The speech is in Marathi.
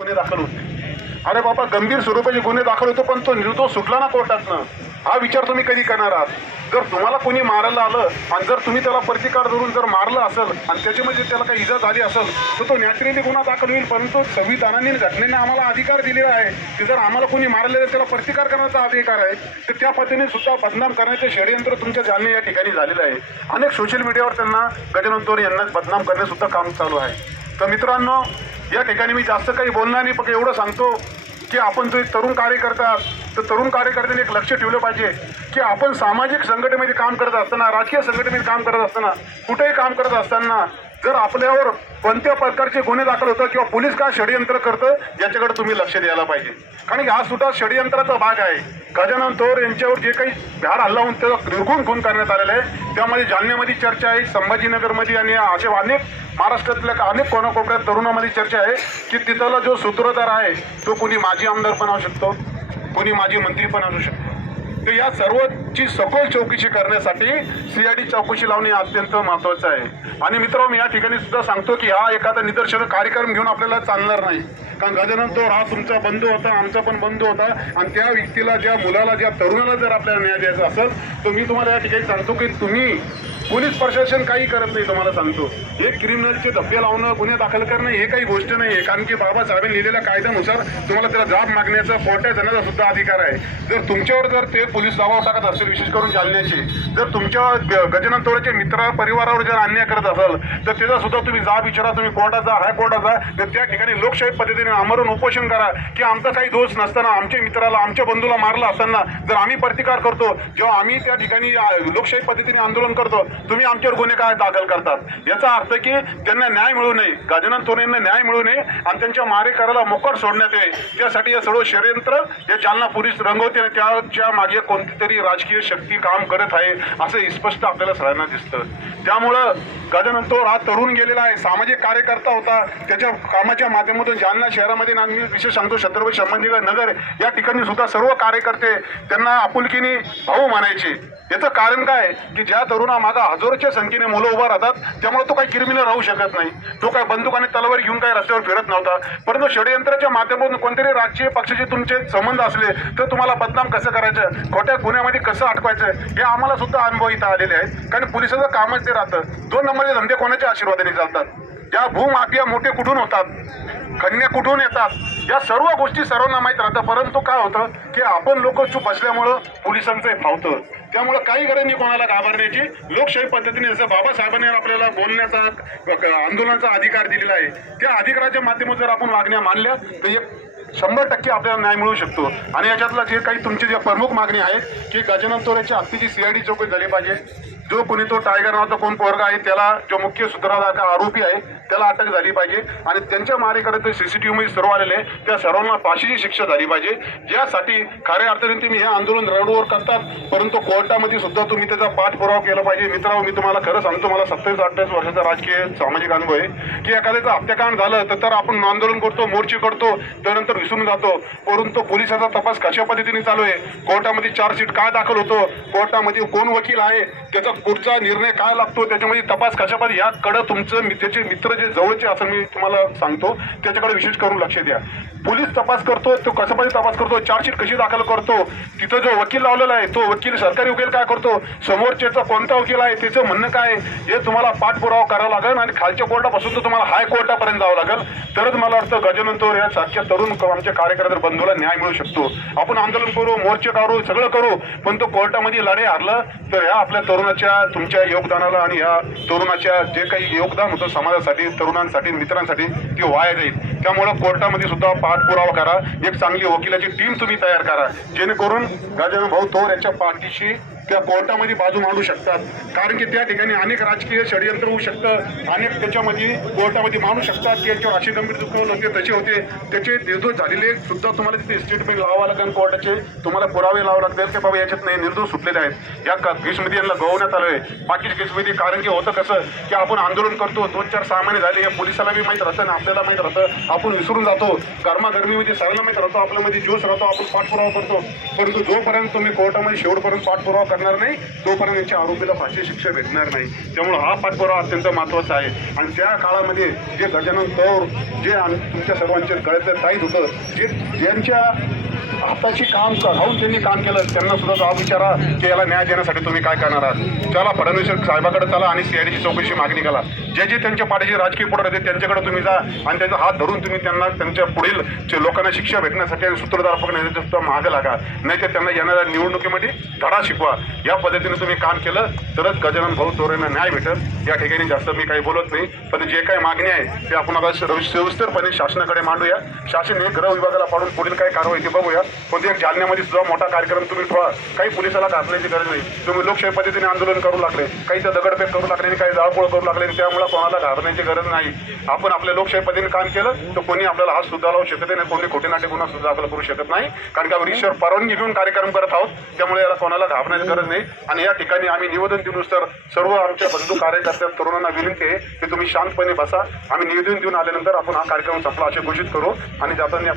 गुन्हे दाखल होते. अरे बाबा गंभीर स्वरूपाचे गुन्हे दाखल होतो पण तो निर्दोष सुटला ना कोर्टातनं. हा विचार तुम्ही कधी करणार आहात? जर तुम्हाला कोणी मारायला आलं आणि जर तुम्ही त्याला प्रतिकार धरून जर मारलं असेल आणि त्याची म्हणजे त्याला काही इजा झाली असेल तर तो नॅचरली गुन्हा दाखल होईल परंतु संविधानाने घटनेने आम्हाला अधिकार दिलेला आहे की जर आम्हाला कोणी मारले तर त्याला प्रतिकार करण्याचा अधिकार आहे तर त्या पद्धतीने सुद्धा बदनाम करण्याचे षडयंत्र तुमच्या जालने या ठिकाणी झालेलं आहे. अनेक सोशल मीडियावर त्यांना गजानन तोर यांना बदनाम करणे सुद्धा काम चालू आहे. तर मित्रांनो या ठिकाणी मी जास्त काही बोलणार नाही फक्त एवढं सांगतो की आपण जो एक तरुण कार्यकर्ता तर तरुण कार्यकर्त्यांनी एक लक्ष ठेवलं पाहिजे की आपण सामाजिक संघटनेमध्ये काम करत असताना राजकीय संघटनेमध्ये काम करत असताना कुठेही काम करत असताना जर आपल्यावर कोणत्या प्रकारचे गुन्हे दाखल होतं किंवा पोलीस काय षडयंत्र करतं याच्याकडे तुम्ही लक्ष द्यायला पाहिजे. कारण की हा सुद्धा षडयंत्राचा भाग आहे. गजानन थोर यांच्यावर जे काही बिहार हल्ला होऊन त्याचा निर्गुण खून करण्यात आलेला आहे. त्यामध्ये जालन्यामध्ये चर्चा आहे संभाजीनगरमध्ये आणि असे अनेक महाराष्ट्रातल्या अनेक कोणाकोपऱ्यात तरुणामध्ये चर्चा आहे की तिथला जो सूत्रधार आहे तो कोणी माजी आमदार पण असू शकतो कोणी माजी मंत्री पण असू शकतो. तर या सर्वची सखोल चौकशी करण्यासाठी सीआयडी चौकशी लावणे अत्यंत महत्वाचं आहे. आणि मित्र मी या ठिकाणी सुद्धा सांगतो की हा एखादा निदर्शन कार्यक्रम घेऊन आपल्याला चालणार नाही. कारण गजानन तो हा तुमचा बंधू होता आमचा पण बंधू होता. आणि त्या व्यक्तीला ज्या मुलाला ज्या तरुणाला जर आपल्याला न्याय द्यायचा असेल तर मी तुम्हाला या ठिकाणी सांगतो की तुम्ही पोलीस प्रशासन काही करत नाही तुम्हाला सांगतो. हे क्रिमिनलचे धब्बे लावणं गुन्हे दाखल करणं हे काही गोष्ट नाही आहे कारण की बाबासाहेबांनी लिहिलेल्या कायद्यानुसार तुम्हाला त्याला जाब मागण्याचा कोर्टात जाण्याचा सुद्धा अधिकार आहे. जर तुमच्यावर जर ते पोलीस दबाव टाकत असतील विशेष करून जालन्याचे जर तुमच्या ग- गजानन तोळेचे मित्र परिवारावर जर अन्याय करत असाल तर त्याचा सुद्धा तुम्ही जाब विचारा तुम्ही कोर्टात जा हायकोर्टात जा तर त्या ठिकाणी लोकशाही पद्धतीने आमरण उपोषण करा. की आमचा काही दोष नसताना आमच्या मित्राला आमच्या बंधूला मारला असताना जर आम्ही प्रतिकार करतो जेव्हा आम्ही त्या ठिकाणी लोकशाही पद्धतीने आंदोलन करतो तुम्ही आमच्यावर गुन्हे काय दाखल करतात? याचा अर्थ की त्यांना न्याय मिळू नये गजानन तोरेंना न्याय मिळू नये आणि त्यांच्या मारेकऱ्याला मोकर सोडण्यात येईल त्यासाठी हे सर्व षडयंत्र हे जालना पोलीस रंगवते आणि त्याच्यामागे कोणती तरी राजकीय शक्ती काम करत आहे असं स्पष्ट आपल्याला सगळ्यांना दिसतं. त्यामुळं गजानन तोर हा तरुण गेलेला आहे सामाजिक कार्यकर्ता होता. त्याच्या कामाच्या माध्यमातून जालना शहरामध्ये ना मी विशेष सांगतो छत्रपती संभाजीनगर नगर या ठिकाणी सुद्धा सर्व कार्यकर्ते त्यांना आपुलकीने भाऊ मानायचे. याचं कारण काय? की ज्या तरुणा मागा हजारोच्या संख्येने मुलं उभा राहतात त्यामुळे तो काही क्रिमिनल राहू शकत नाही. तो काय बंदूक आणि तलवार घेऊन काही रस्त्यावर फिरत नव्हता. परंतु षडयंत्राच्या माध्यमातून कोणतरी राजकीय पक्षाचे तुमचे संबंध असले तर तुम्हाला बदनाम कसं करायचं? खोट्या गुन्ह्यामध्ये कसं अटकवायचं हे आम्हाला सुद्धा अनुभव इथं आलेले आहेत. कारण पोलिसाचं कामच ते राहतं. दोन नंबरचे धंदे कोणाच्या आशीर्वादाने चालतात? या भूमाफिया मोठे कुठून होतात? कन्या कुठून येतात? या सर्व गोष्टी सर्वांना माहीत राहतात. परंतु काय होतं की आपण लोक चूप असल्यामुळं पोलिसांचं हे फावतं. त्यामुळं काही गरज नाही कोणाला घाबरण्याची. लोकशाही पद्धतीने जसं बाबासाहेबांनी आपल्याला बोलण्याचा आंदोलनाचा अधिकार दिलेला आहे. त्या अधिकाराच्या माध्यमातून जर आपण वागण्या मानल्या तर एक शंभर टक्के आपल्याला न्याय मिळू शकतो. आणि याच्यातला जे काही तुमची जे प्रमुख मागणी आहे की गजानन तोऱ्याच्या हत्तीची सीआयडी चौकशी झाली पाहिजे. जो कोणी तो टायगर नावाचा कोण पोरगा आहे त्याला जो मुख्य सूत्रधार आरोपी आहे त्याला अटक झाली पाहिजे. आणि त्यांच्या मारेकडे ते सीसीटीव्ही मध्ये सर्व आलेले आहे, त्या सर्वांना फाशीची शिक्षा झाली पाहिजे. ज्यासाठी खऱ्या अर्थाने तुम्ही हे आंदोलन रडवर करतात परंतु कोर्टामध्ये सुद्धा तुम्ही त्याचा पाठपुरावा केला पाहिजे. मित्रांनो मी तुम्हाला खरं सांगतो मला सत्तावीस अठ्ठावीस वर्षाचा राजकीय सामाजिक अनुभव आहे. की एखाद्याचं हत्याकांड झालं तर तर आपण आंदोलन करतो मोर्चे करतो त्यानंतर विसरून जातो. परंतु पोलिसाचा तपास कशा पद्धतीने चालू आहे? कोर्टामध्ये चार्जशीट काय दाखल होतो? कोर्टामध्ये कोण वकील आहे? त्याचा पुढचा निर्णय काय लागतो त्याच्यामध्ये तपास कशा पद्धती याकडं तुमचं मि- त्याचे मित्र जे जवळचे असं मी तुम्हाला सांगतो त्याच्याकडे विशेष करून लक्ष द्या. पोलीस तपास करतो तो कशा तपास करतो चार्जशीट कशी दाखल करतो तिथं जो वकील लावलेला आहे तो वकील सरकारी वकील काय करतो समोरच्याचा कोणता वकील आहे त्याचं म्हणणं काय हे तुम्हाला पाठपुरावा करावा लागेल आणि खालच्या कोर्टापासून तर तुम्हाला हाय कोर्टापर्यंत जावं लागेल. तरच मला वाटतं गजानन तोर या सारख्या तरुण आमच्या कार्यकर्ते बंधूला न्याय मिळू शकतो. आपण आंदोलन करू मोर्चे काढू सगळं करू पण तो कोर्टामध्ये लढे हारलं तर ह्या आपल्या तरुणाच्या तुमच्या योगदानाला आणि ह्या तरुणाच्या जे काही योगदान होतं समाजासाठी तरुणांसाठी मित्रांसाठी ते वाया जाईल. त्यामुळं कोर्टामध्ये सुद्धा पाठपुरावा करा. एक चांगली वकिलाची टीम तुम्ही तयार करा. जेणेकरून गजानन भाऊ थोर यांच्या पाठीशी त्या कोर्टामध्ये बाजू मांडू शकतात. कारण की त्या ठिकाणी अनेक राजकीय षडयंत्र होऊ शकतं. अनेक त्याच्यामध्ये कोर्टामध्ये मांडू शकतात की याच्यावर असे गंभीर दुःख होते तसे होते. त्याचे निर्दोष झालेले सुद्धा तुम्हाला तिथे स्टेटमेंट लावावं लागेल कोर्टाचे तुम्हाला पुरावे लावावे लागतील. की बाबा याच्यात नाही निर्दोष सुटलेले आहेत. या का- केसमध्ये यांना गवण्यात आलं आहे बाकीच्या केसमध्ये कारण की होतं कसं की आपण आंदोलन करतो दोन चार सहा महिने झाले. या पोलिसाला बी माहीत राहतं आणि आपल्याला माहीत राहतं. आपण विसरून जातो. गरमागरमीमध्ये सगळ्यांना राहतो आपल्यामध्ये ज्यूस राहतो आपण पाठपुरावा करतो. परंतु जोपर्यंत तुम्ही कोर्टामध्ये शेवटपर्यंत पाठपुरावा करणार नाही तोपर्यंत यांच्या आरोपीला फाशी शिक्षा भेटणार नाही. त्यामुळे हा पाठपुरावा अत्यंत महत्त्वाचा आहे. आणि त्या काळामध्ये जे गजानन कौर जे आम- तुमच्या सर्वांच्या गळ्यातलं ताईत होतं जे ज्यांच्या हाताची काम राहून त्यांनी काम केलं त्यांना सुद्धा जबाब विचारा की याला न्याय देण्यासाठी तुम्ही काय करणार आहात. त्याला फडणवीस साहेबाकडे चला आणि सीआयडीची चौकशी मागणी करा. जे जे त्यांच्या पाठीचे राजकीय पुढारी होते त्यांच्याकडे तुम्ही जा आणि त्यांचा हात धरून तुम्ही त्यांना त्यांच्या पुढील जे लोकांना शिक्षा भेटण्यासाठी आणि सूत्रधार पकडण्यासाठी सुद्धा मागे लागा. नाही तर त्यांना येणाऱ्या निवडणुकीमध्ये धडा शिकवा. या पद्धतीने तुम्ही काम केलं तरच गजानन भाऊ चोरेंना न्याय भेटेल. या ठिकाणी जास्त मी काही बोलत नाही पण जे काही मागणी आहे ते आपण आता सविस्तरपणे शासनाकडे मांडूया. शासन हे गृह विभागाला पाडून पुढील काय कारवाई ते बघूया. पण ते जालन्यामध्ये सुद्धा मोठा कार्यक्रम तुम्ही ठेवा. काही पोलिसाला घासण्याची गरज नाही. तुम्ही लोकशाही पद्धतीने आंदोलन करू लागले. काही तर दगडफेक करू लागले आणि काही जाळपोळ करू लागले त्यामुळे त्यामुळे कोणाला घाबरण्याची गरज नाही. आपण आपल्या लोकशाही पद्धतीने काम केलं तर कोणी आपल्याला हात सुद्धा लावू शकत नाही कोणी खोटे नाटे गुन्हा सुद्धा आपल्याला करू शकत नाही. कारण का ईश्वर परवानगी घेऊन कार्यक्रम करत आहोत त्यामुळे याला कोणाला घाबरण्याची गरज नाही. आणि या ठिकाणी आम्ही निवेदन दिलो तर सर्व आमच्या बंधू कार्यकर्त्या तरुणांना विनंती आहे की तुम्ही शांतपणे बसा. आम्ही निवेदन देऊन आल्यानंतर आपण हा कार्यक्रम संपला असे घोषित करू आणि जाताना